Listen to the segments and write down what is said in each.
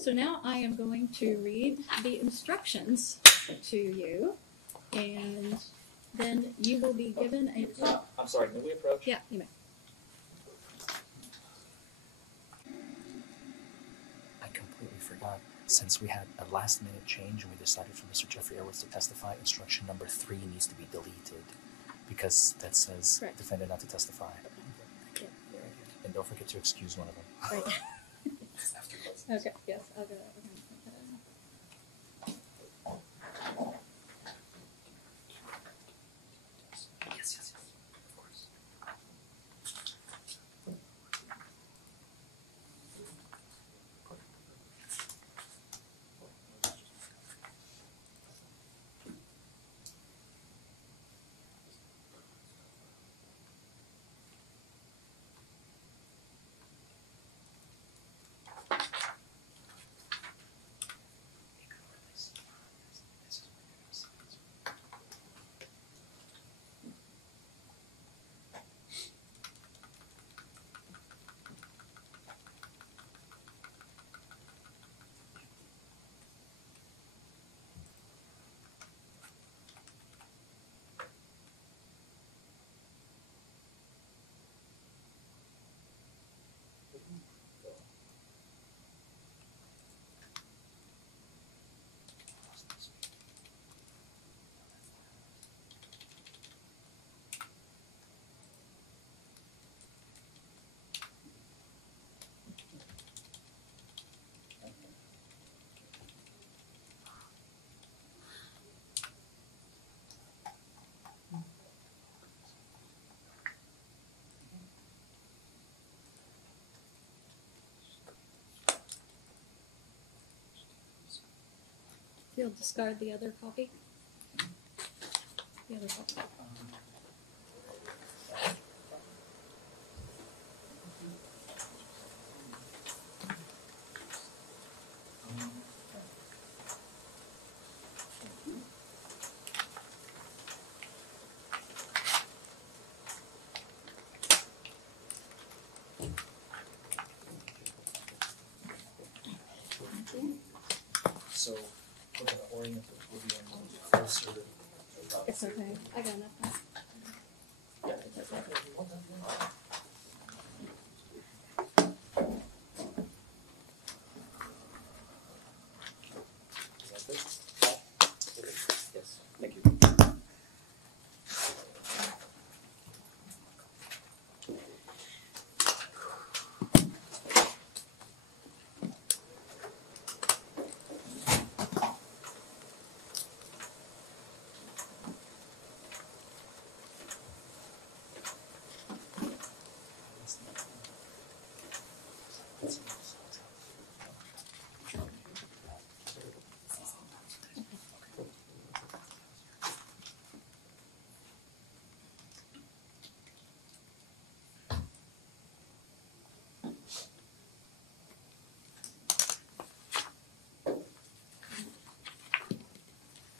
So now I am going to read the instructions to you, and then you will be given a... I'm sorry, can we approach? Yeah, you may. I completely forgot. Since we had a last-minute change and we decided for Mr. Jeffrey Edwards to testify, instruction number 3 needs to be deleted because that says Correct. defendant not to testify. Yeah. And don't forget to excuse one of them. Right. Okay, yes, I'll go. Yes, of course. You'll discard the other copy? The other copy. So we're going to orient it. We'll be on closer. It's okay. I got enough. Yeah, it's okay. Is that good? Yes, thank you.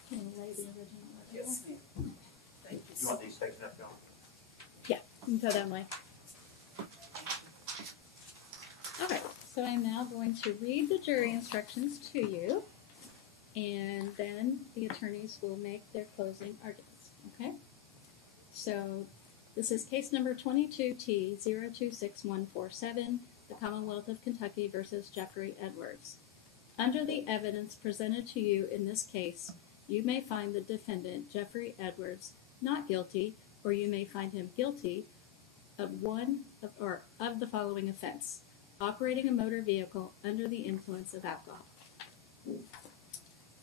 Can you lay the original? Yes, ma'am. Thank you. You want these taken up, John? Yeah, you can throw that away. Alright, so I'm now going to read the jury instructions to you, and then the attorneys will make their closing arguments. Okay? So, this is case number 22T026147, the Commonwealth of Kentucky versus Jeffrey Edwards. Under the evidence presented to you in this case, you may find the defendant, Jeffrey Edwards, not guilty, or you may find him guilty of of the following offense: operating a motor vehicle under the influence of alcohol.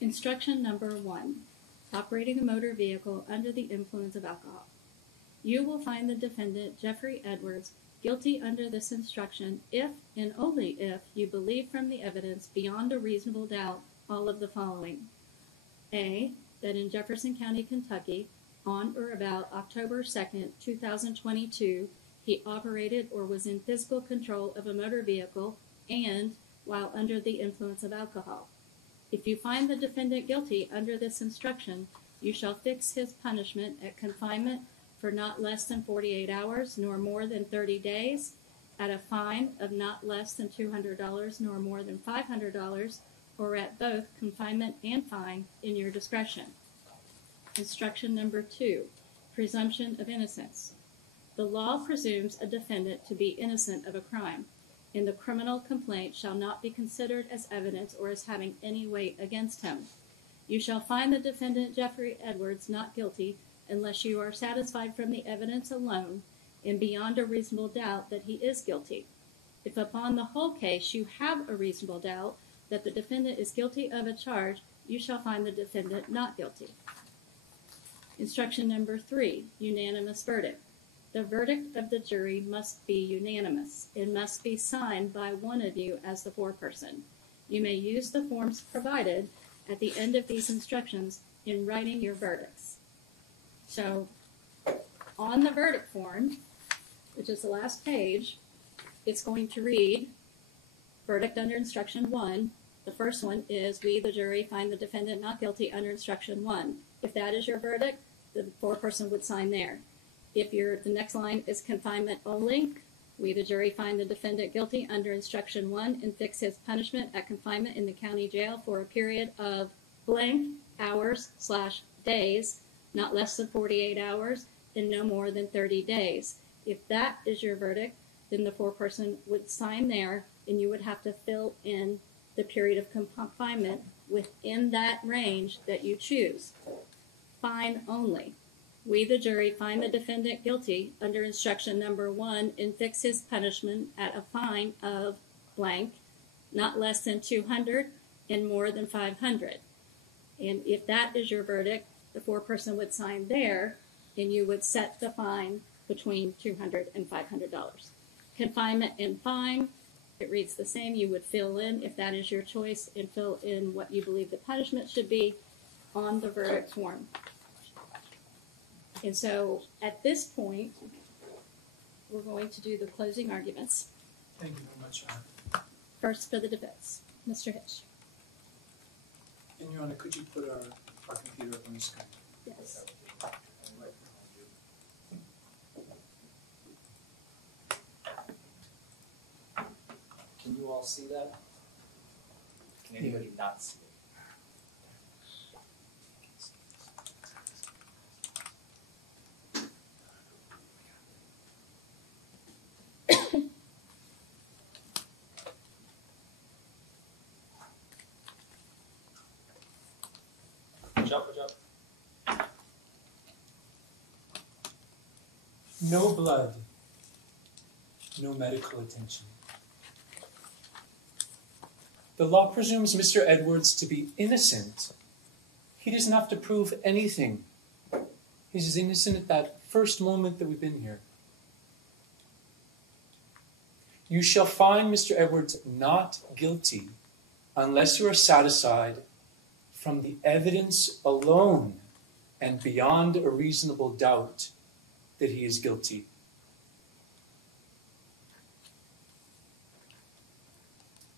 Instruction number 1: operating a motor vehicle under the influence of alcohol. You will find the defendant, Jeffrey Edwards, guilty under this instruction if and only if you believe from the evidence beyond a reasonable doubt all of the following: A, that in Jefferson County, Kentucky, on or about October 2nd, 2022, he operated or was in physical control of a motor vehicle and while under the influence of alcohol. If you find the defendant guilty under this instruction, you shall fix his punishment at confinement for not less than 48 hours nor more than 30 days, at a fine of not less than $200 nor more than $500, or at both confinement and fine in your discretion. Instruction number 2, presumption of innocence. The law presumes a defendant to be innocent of a crime, and the criminal complaint shall not be considered as evidence or as having any weight against him. You shall find the defendant Jeffrey Edwards not guilty unless you are satisfied from the evidence alone and beyond a reasonable doubt that he is guilty. If upon the whole case you have a reasonable doubt that the defendant is guilty of a charge, you shall find the defendant not guilty. Instruction number 3, unanimous verdict. The verdict of the jury must be unanimous. It must be signed by one of you as the foreperson. You may use the forms provided at the end of these instructions in writing your verdicts. So, on the verdict form, which is the last page, it's going to read, verdict under instruction 1. The first one is, we, the jury, find the defendant not guilty under instruction 1. If that is your verdict, the foreperson would sign there. If the next line is confinement only, we, the jury, find the defendant guilty under instruction 1 and fix his punishment at confinement in the county jail for a period of blank hours/days, not less than 48 hours, and no more than 30 days. If that is your verdict, then the foreperson would sign there, and you would have to fill in the period of confinement within that range that you choose. Fine only. We, the jury, find the defendant guilty under instruction number 1 and fix his punishment at a fine of blank, not less than 200 and more than 500. And if that is your verdict, the foreperson would sign there, and you would set the fine between $200 and $500. Confinement and fine, it reads the same. You would fill in, if that is your choice, and fill in what you believe the punishment should be on the verdict form. And so, at this point, we're going to do the closing arguments. Thank you very much, First for the defense, Mr. Hitch. And Your Honor, could you put our computer up on the screen? Yes. Can you all see that? Can anybody not see it? Good job. No blood, no medical attention. The law presumes Mr. Edwards to be innocent. He doesn't have to prove anything. He's as innocent at that first moment that we've been here. You shall find Mr. Edwards not guilty unless you are satisfied from the evidence alone and beyond a reasonable doubt that he is guilty.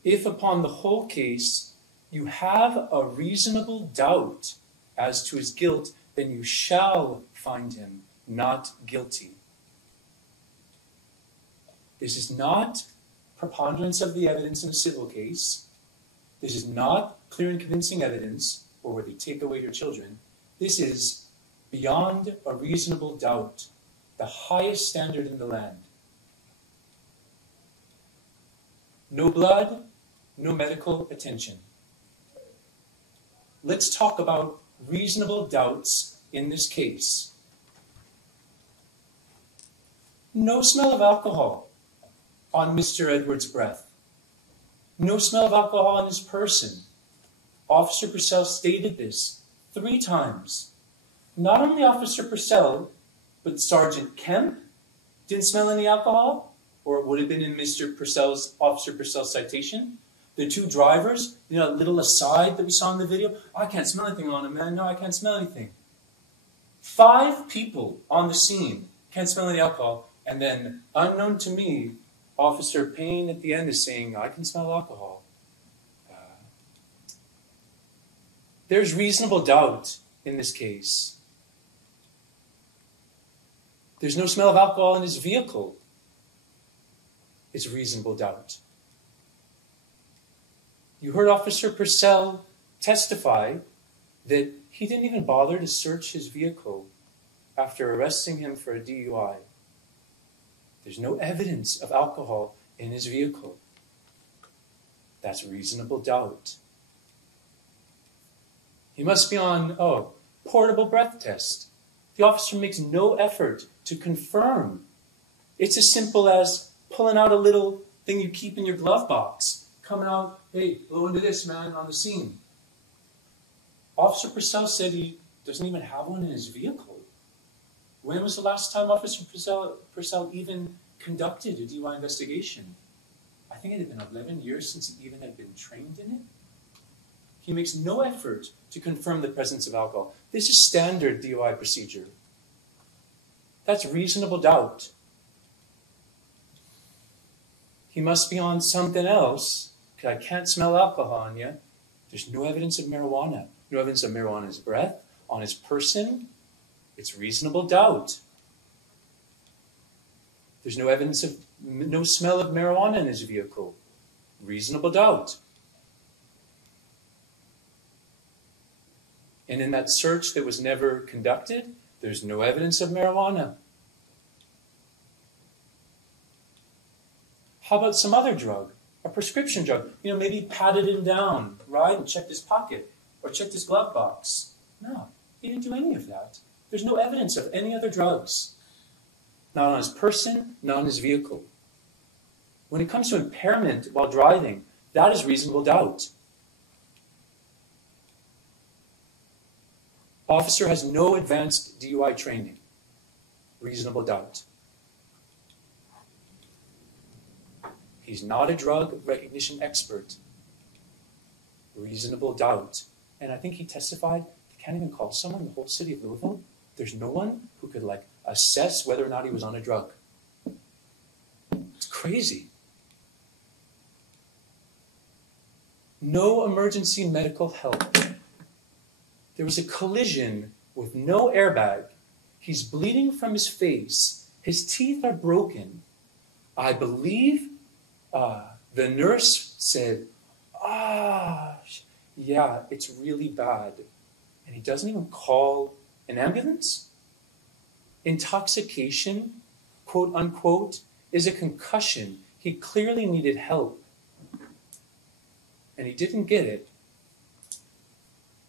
If upon the whole case you have a reasonable doubt as to his guilt, then you shall find him not guilty. This is not preponderance of the evidence in a civil case. This is not clear and convincing evidence, or where they take away your children. This is beyond a reasonable doubt, the highest standard in the land. No blood, no medical attention. Let's talk about reasonable doubts in this case. No smell of alcohol on Mr. Edwards' breath. No smell of alcohol on his person. Officer Purcell stated this 3 times. Not only Officer Purcell, but Sergeant Kemp didn't smell any alcohol, or it would have been in Officer Purcell's citation. The 2 drivers, a little aside that we saw in the video, I can't smell anything on him, man. No, I can't smell anything. 5 people on the scene can't smell any alcohol, and then, unknown to me, Officer Payne at the end is saying, I can smell alcohol. There's reasonable doubt in this case. There's no smell of alcohol in his vehicle. it's reasonable doubt. You heard Officer Purcell testify that he didn't even bother to search his vehicle after arresting him for a DUI. There's no evidence of alcohol in his vehicle. That's reasonable doubt. He must be on, portable breath test. The officer makes no effort to confirm. It's as simple as pulling out a little thing you keep in your glove box. Coming out, hey, blow into this, man, on the scene. Officer Purcell said he doesn't even have one in his vehicle. When was the last time Officer Purcell even conducted a DUI investigation? I think it had been 11 years since he even had been trained in it. He makes no effort to confirm the presence of alcohol. This is standard DUI procedure. That's reasonable doubt. He must be on something else, because I can't smell alcohol on you. There's no evidence of marijuana. No evidence of marijuana on his breath, on his person. It's reasonable doubt. There's no evidence of, no smell of marijuana in his vehicle. Reasonable doubt. And in that search that was never conducted, there's no evidence of marijuana. How about some other drug? A prescription drug? Maybe he patted him down, right? And checked his pocket or checked his glove box. No, he didn't do any of that. There's no evidence of any other drugs. Not on his person, not on his vehicle. When it comes to impairment while driving, that is reasonable doubt. Officer has no advanced DUI training. Reasonable doubt. He's not a drug recognition expert. Reasonable doubt. And I think he testified, they can't even call someone in the whole city of Louisville. There's no one who could assess whether or not he was on a drug. It's crazy. No emergency medical help. There was a collision with no airbag. He's bleeding from his face. His teeth are broken. I believe the nurse said, yeah, it's really bad. And he doesn't even call an ambulance? Intoxication, quote unquote, is a concussion. He clearly needed help. And he didn't get it.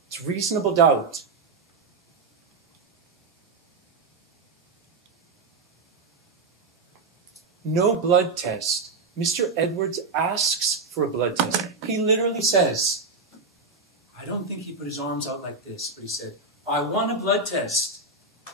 It's reasonable doubt. No blood test. Mr. Edwards asks for a blood test. He literally says, I don't think he put his arms out like this, but he said, I want a blood test.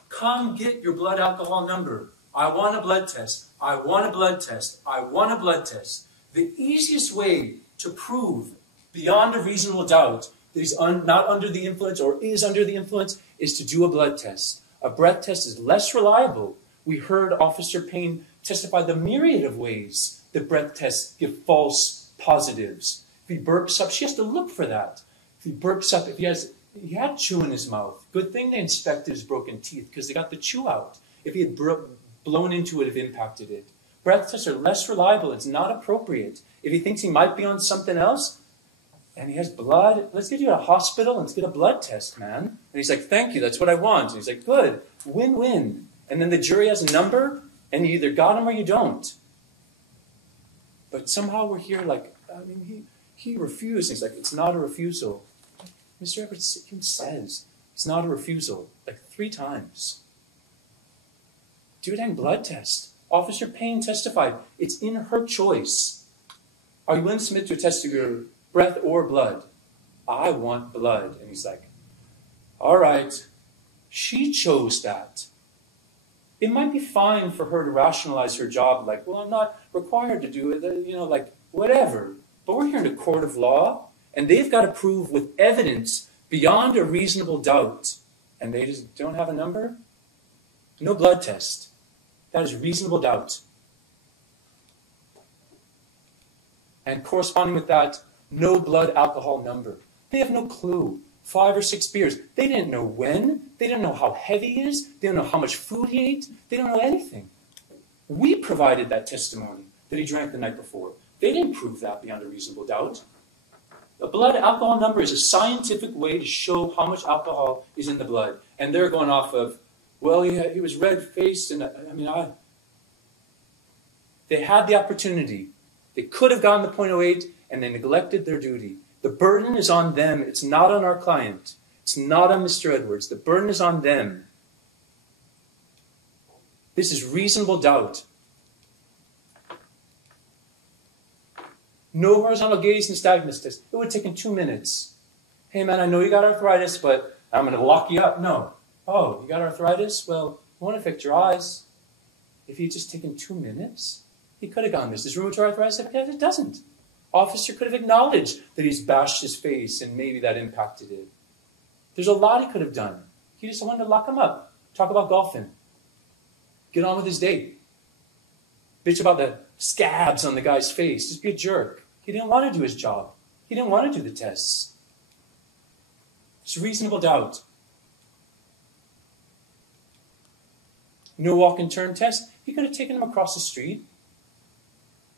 Come get your blood alcohol number. I want a blood test. I want a blood test. I want a blood test. The easiest way to prove beyond a reasonable doubt that he's not under the influence or is under the influence is to do a blood test. A breath test is less reliable. We heard Officer Payne testify the myriad of ways that breath tests give false positives. If he burps up, she has to look for that. If he burps up, if he had chew in his mouth, good thing they inspected his broken teeth because they got the chew out. If he had blown into it, it impacted it. Breath tests are less reliable. It's not appropriate. If he thinks he might be on something else and he has blood, let's get you to a hospital and let's get a blood test, man. And he's like, thank you, that's what I want. And he's like, good, win-win. And then the jury has a number and you either got him or you don't. But somehow we're here he refused. He's like, it's not a refusal. Mr. Edwards says it's not a refusal, 3 times. Do a dang blood test. Officer Payne testified. It's in her choice. Are you willing to submit to a test of your breath or blood? I want blood. And he's like, all right. She chose that. It might be fine for her to rationalize her job well, I'm not required to do it, whatever. But we're here in a court of law, and they've got to prove with evidence beyond a reasonable doubt. And they just don't have a number? No blood test. That is reasonable doubt. And corresponding with that, no blood alcohol number. They have no clue. 5 or 6 beers. They didn't know when. They didn't know how heavy he is. They don't know how much food he ate. They don't know anything. We provided that testimony. that he drank the night before. They didn't prove that beyond a reasonable doubt. A blood alcohol number is a scientific way to show how much alcohol is in the blood. And they're going off of, well, he was red-faced, and they had the opportunity. They could have gotten the .08, and they neglected their duty. The burden is on them. It's not on our client. It's not on Mr. Edwards. The burden is on them. This is reasonable doubt. No horizontal gaze nystagmus test. It would have taken 2 minutes. Hey man, I know you got arthritis, but I'm going to lock you up. No. Oh, you got arthritis? Well, it won't affect your eyes. If he'd just taken 2 minutes, he could have gone, this is rheumatoid arthritis. It doesn't. Officer could have acknowledged that he's bashed his face and maybe that impacted it. There's a lot he could have done. He just wanted to lock him up. Talk about golfing. Get on with his day. Bitch about the scabs on the guy's face. Just be a jerk. He didn't want to do his job. He didn't want to do the tests. It's reasonable doubt. No walk and turn test. He could have taken him across the street.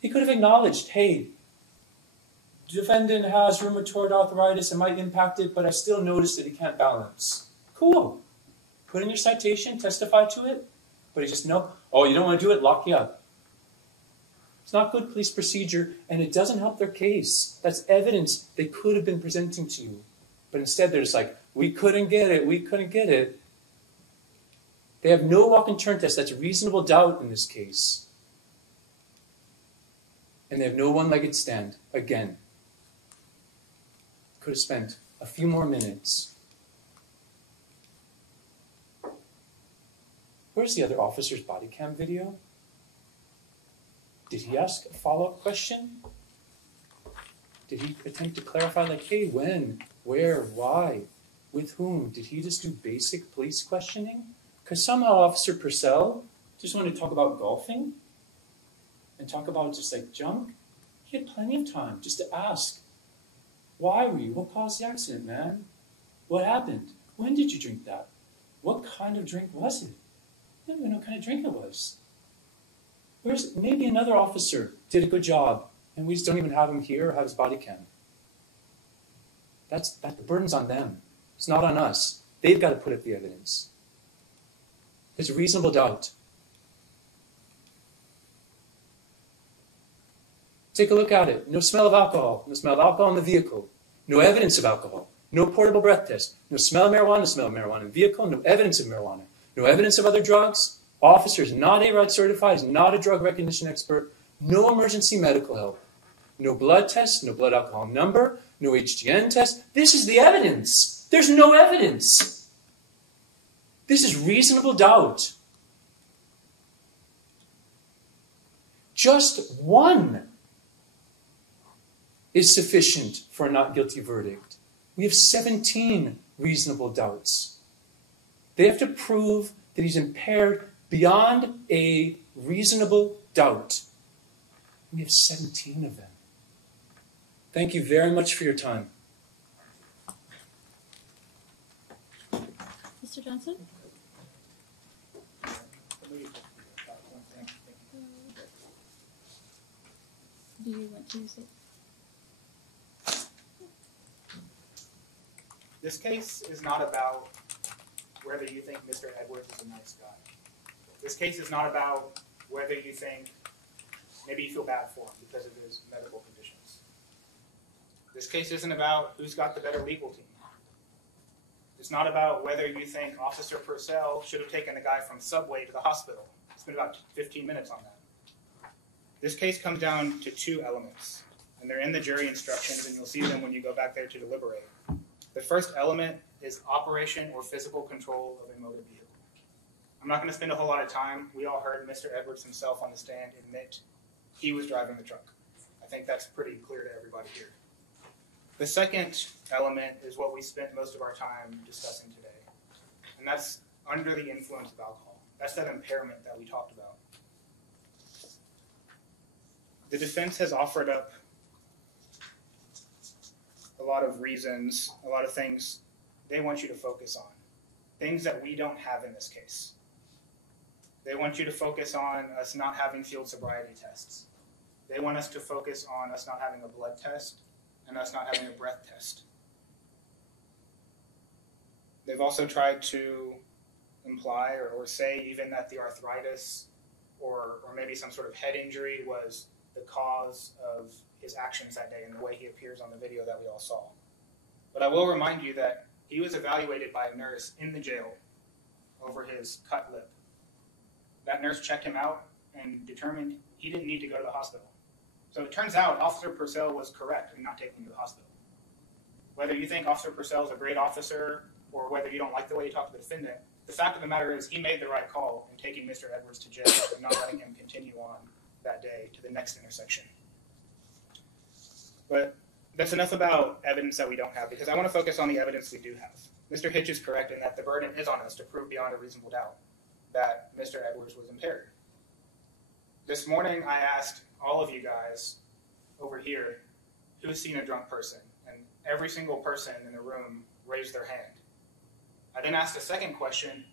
He could have acknowledged, hey, defendant has rheumatoid arthritis. It might impact it, but I still notice that he can't balance. Cool. Put in your citation, testify to it. But he just, no. Oh, you don't want to do it? Lock you up. It's not good police procedure, and it doesn't help their case. That's evidence they could have been presenting to you. But instead, they're just like, we couldn't get it, we couldn't get it. They have no walk and turn test. That's reasonable doubt in this case. And they have no one-legged stand. Again, could have spent a few more minutes. Where's the other officer's body cam video? Did he ask a follow-up question? Did he attempt to clarify, like, hey, when, where, why, with whom? Did he just do basic police questioning? Because somehow Officer Purcell just wanted to talk about golfing and talk about just like junk. He had plenty of time just to ask, why were you? What caused the accident, man? What happened? When did you drink that? What kind of drink was it? I don't even know what kind of drink it was. Maybe another officer did a good job, and we just don't even have him here or have his body cam. The burden's on them. It's not on us. They've got to put up the evidence. There's a reasonable doubt. Take a look at it. No smell of alcohol. No smell of alcohol in the vehicle. No evidence of alcohol. No portable breath test. No smell of marijuana. No smell of marijuana in the vehicle. No evidence of marijuana. No evidence of other drugs. Officer is not AROD certified, is not a drug recognition expert. No emergency medical help. No blood test, no blood alcohol number, no HGN test. This is the evidence. There's no evidence. This is reasonable doubt. Just one is sufficient for a not guilty verdict. We have 17 reasonable doubts. They have to prove that he's impaired beyond a reasonable doubt. We have 17 of them. Thank you very much for your time. Mr. Johnson? Do you want to use it? This case is not about whether you think Mr. Edwards is a nice guy. This case is not about whether you think maybe you feel bad for him because of his medical conditions. This case isn't about who's got the better legal team. It's not about whether you think Officer Purcell should have taken the guy from Subway to the hospital. It's been about 15 minutes on that. This case comes down to two elements, and they're in the jury instructions, and you'll see them when you go back there to deliberate. The first element is operation or physical control of a motor vehicle. I'm not going to spend a whole lot of time. We all heard Mr. Edwards himself on the stand admit he was driving the truck. I think that's pretty clear to everybody here. The second element is what we spent most of our time discussing today, and that's under the influence of alcohol. That's that impairment that we talked about. The defense has offered up a lot of reasons, a lot of things they want you to focus on, things that we don't have in this case. They want you to focus on us not having field sobriety tests. They want us to focus on us not having a blood test and us not having a breath test. They've also tried to imply or say even that the arthritis or maybe some sort of head injury was the cause of his actions that day and the way he appears on the video that we all saw. But I will remind you that he was evaluated by a nurse in the jail over his cut lip. That nurse checked him out and determined he didn't need to go to the hospital. So it turns out Officer Purcell was correct in not taking him to the hospital. Whether you think Officer Purcell is a great officer or whether you don't like the way he talked to the defendant, the fact of the matter is he made the right call in taking Mr. Edwards to jail and not letting him continue on that day to the next intersection. But that's enough about evidence that we don't have, because I want to focus on the evidence we do have. Mr. Hitch is correct in that the burden is on us to prove beyond a reasonable doubt that Mr. Edwards was impaired. This morning I asked all of you guys over here who's seen a drunk person, and every single person in the room raised their hand. I then asked a second question,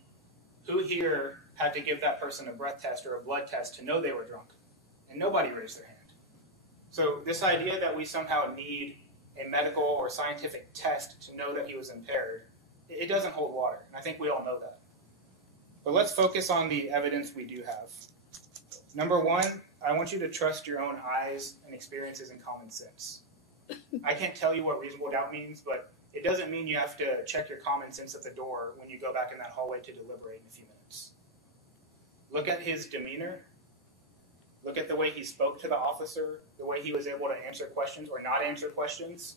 who here had to give that person a breath test or a blood test to know they were drunk? And nobody raised their hand. So this idea that we somehow need a medical or scientific test to know that he was impaired, it doesn't hold water, and I think we all know that. But let's focus on the evidence we do have. Number one, I want you to trust your own eyes and experiences and common sense. I can't tell you what reasonable doubt means, but it doesn't mean you have to check your common sense at the door when you go back in that hallway to deliberate in a few minutes. Look at his demeanor. Look at the way he spoke to the officer, the way he was able to answer questions or not answer questions,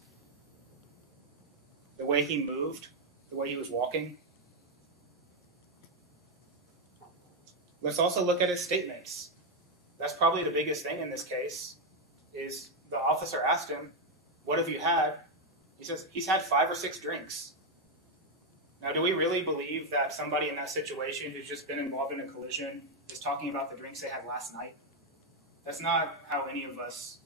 the way he moved, the way he was walking. Let's also look at his statements. That's probably the biggest thing in this case, is the officer asked him, "What have you had?" He says, he's had 5 or 6 drinks. Now, do we really believe that somebody in that situation who's just been involved in a collision is talking about the drinks they had last night? That's not how any of us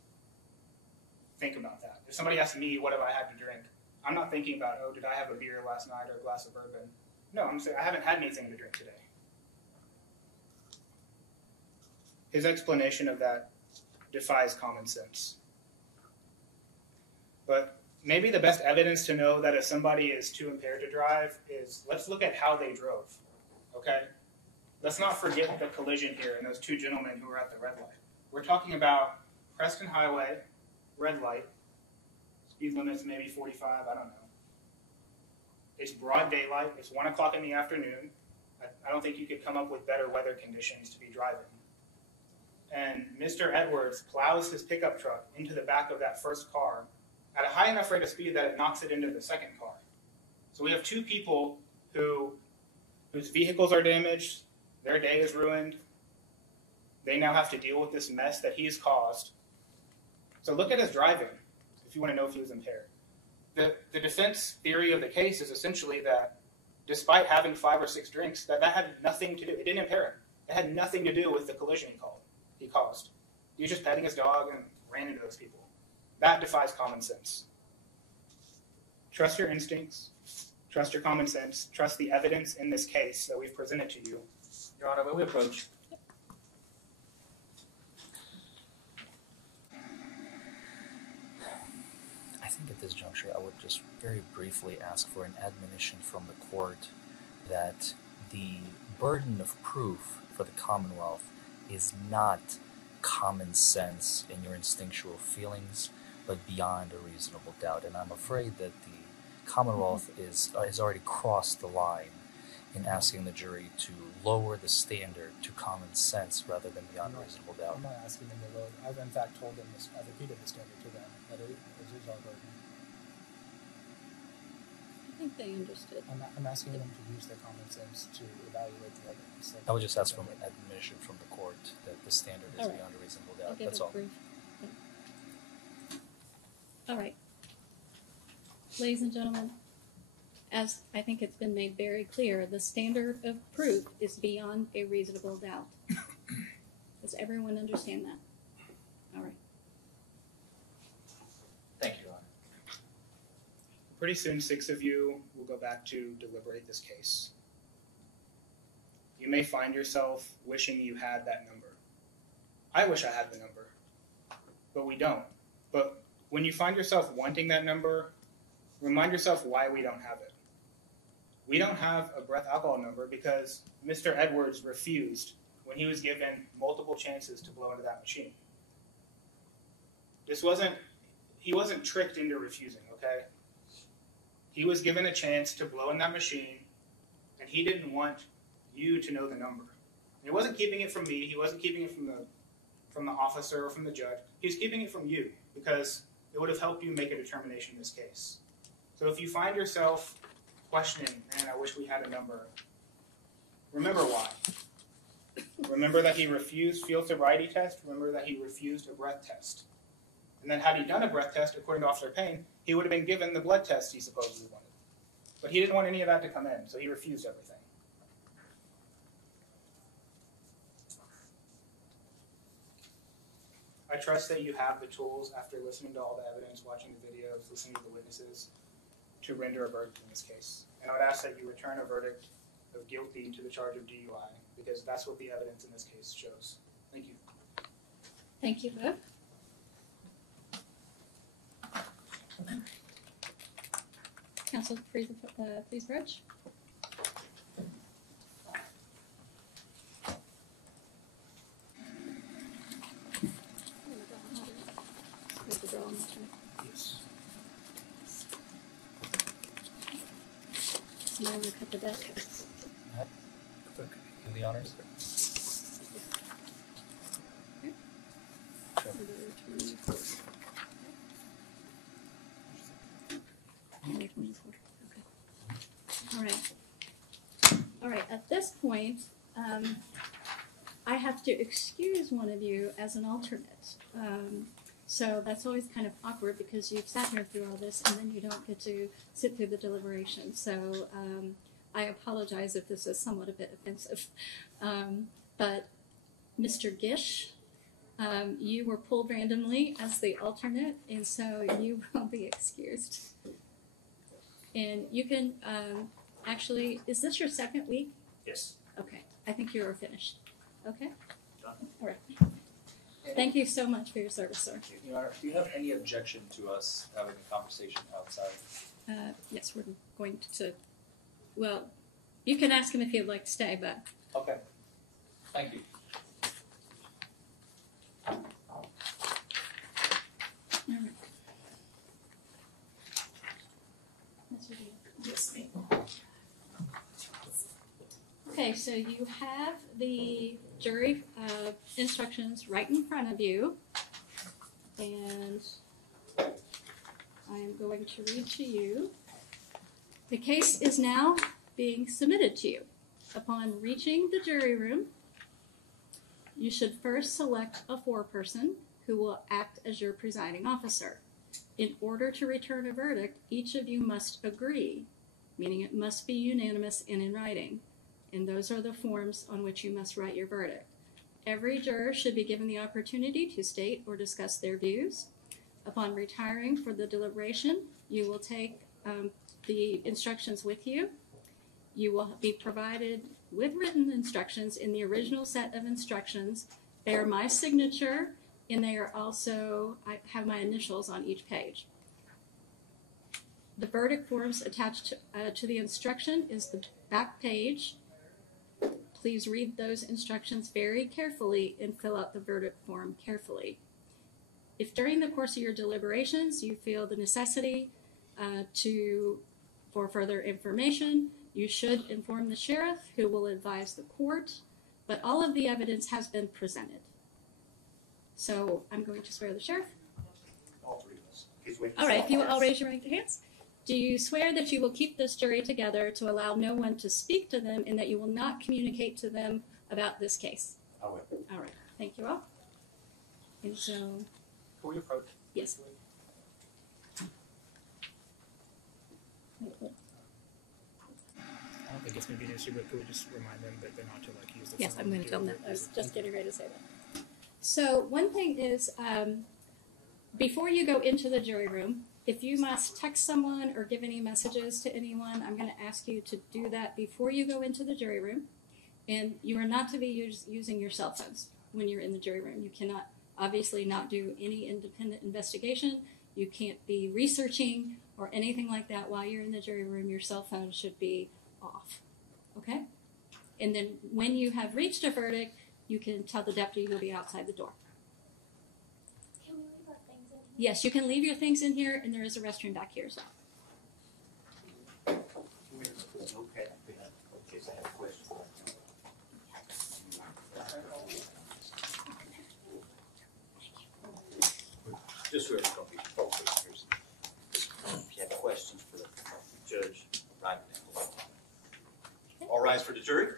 think about that. If somebody asks me, what have I had to drink? I'm not thinking about, oh, did I have a beer last night or a glass of bourbon? No, I'm saying I haven't had anything to drink today. His explanation of that defies common sense. But maybe the best evidence to know that if somebody is too impaired to drive is, let's look at how they drove, okay? Let's not forget the collision here and those 2 gentlemen who were at the red light. We're talking about Preston Highway, red light, speed limit's maybe 45, I don't know. It's broad daylight, it's 1 o'clock in the afternoon. I don't think you could come up with better weather conditions to be driving. And Mr. Edwards plows his pickup truck into the back of that first car at a high enough rate of speed that it knocks it into the second car. So we have 2 people whose vehicles are damaged, their day is ruined. They now have to deal with this mess that he's caused. So look at his driving, if you want to know if he was impaired. The defense theory of the case is essentially that despite having 5 or 6 drinks, that had nothing to do, it didn't impair him. It had nothing to do with the collision he caused. He was just petting his dog and ran into those people. That defies common sense. Trust your instincts, trust your common sense, trust the evidence in this case that we've presented to you. Your Honor, may we approach? I think at this juncture I would just very briefly ask for an admonition from the court that the burden of proof for the Commonwealth is not common sense in your instinctual feelings, but beyond a reasonable doubt. And I'm afraid that the Commonwealth has already crossed the line in asking the jury to lower the standard to common sense rather than beyond reasonable doubt. I'm not asking them to lower. I've in fact told them this. I've repeated the standard to them that it is our burden. I think they understood. I'm asking them to use their common sense to evaluate the evidence. I would just ask for an admonition from the court that the standard is All right. beyond a reasonable I'll doubt. give That's a all. brief. All right. Ladies and gentlemen, as I think it's been made very clear, the standard of proof is beyond a reasonable doubt. Does everyone understand that? All right. Thank you, Your Honor. Pretty soon, 6 of you will go back to deliberate this case. You may find yourself wishing you had that number. I wish I had the number. but we don't. But when you find yourself wanting that number, remind yourself why we don't have it. We don't have a breath alcohol number because Mr. Edwards refused when he was given multiple chances to blow into that machine. He wasn't tricked into refusing, okay? He was given a chance to blow in that machine, and he didn't want you to know the number. He wasn't keeping it from me. He wasn't keeping it from the officer or from the judge. He was keeping it from you because it would have helped you make a determination in this case. So if you find yourself questioning, man, I wish we had a number, remember why. Remember that he refused field sobriety test. Remember that he refused a breath test. And then had he done a breath test, according to Officer Payne, he would have been given the blood test he supposedly wanted. But he didn't want any of that to come in, so he refused everything. I trust that you have the tools after listening to all the evidence, watching the videos, listening to the witnesses, to render a verdict in this case. And I would ask that you return a verdict of guilty to the charge of DUI, because that's what the evidence in this case shows. Thank you. Thank you both. Counsel, please approach. Yes. Now we'll cut the deck. Do the honors. All right. At this point, I have to excuse one of you as an alternate. So that's always kind of awkward because you've sat here through all this and then you don't get to sit through the deliberation. So I apologize if this is somewhat a bit offensive. But Mr. Gish, you were pulled randomly as the alternate, and so you will be excused. And you can actually, is this your second week? Yes. Okay, I think you are finished. Okay? Done. All right. Thank you so much for your service, sir. Your Honor, do you have any objection to us having a conversation outside? Yes, we're going to, well, you can ask him if he'd like to stay, but. Okay. Thank you. All right. Mr. Dean. Yes, me. Okay, so you have the jury instructions right in front of you, and I am going to read to you. The case is now being submitted to you. Upon reaching the jury room, you should first select a foreperson who will act as your presiding officer. In order to return a verdict, each of you must agree, meaning it must be unanimous and in writing. And those are the forms on which you must write your verdict. Every juror should be given the opportunity to state or discuss their views. Upon retiring for the deliberation, you will take the instructions with you. You will be provided with written instructions in the original set of instructions. They are my signature, and they are also, I have my initials on each page. The verdict forms attached to the instruction is the back page. Please read those instructions very carefully and fill out the verdict form carefully. If during the course of your deliberations you feel the necessity for further information, you should inform the sheriff, who will advise the court, but all of the evidence has been presented. So I'm going to swear the sheriff. All three of us. All right, if you will all raise your right hands. Do you swear that you will keep this jury together to allow no one to speak to them and that you will not communicate to them about this case? I will. All right, thank you all. And so, Can we approach? yes. I don't think it's going to be an issue, but could we just remind them that they're not to use the Yes, phone I'm going to to tell them do that. I was it? just getting ready to say that. So one thing is, before you go into the jury room, if you must text someone or give any messages to anyone, I'm going to ask you to do that before you go into the jury room. And you are not to be using your cell phones when you're in the jury room. You cannot obviously not do any independent investigation. You can't be researching or anything like that while you're in the jury room. Your cell phone should be off. Okay? And then when you have reached a verdict, you can tell the deputy you'll be outside the door. Can we leave our things in here? Yes, you can leave your things in here, and there is a restroom back here as well. Okay, so I have a question. Just so it's going to be focused, if you have questions for the judge, write it down. All rise for the jury.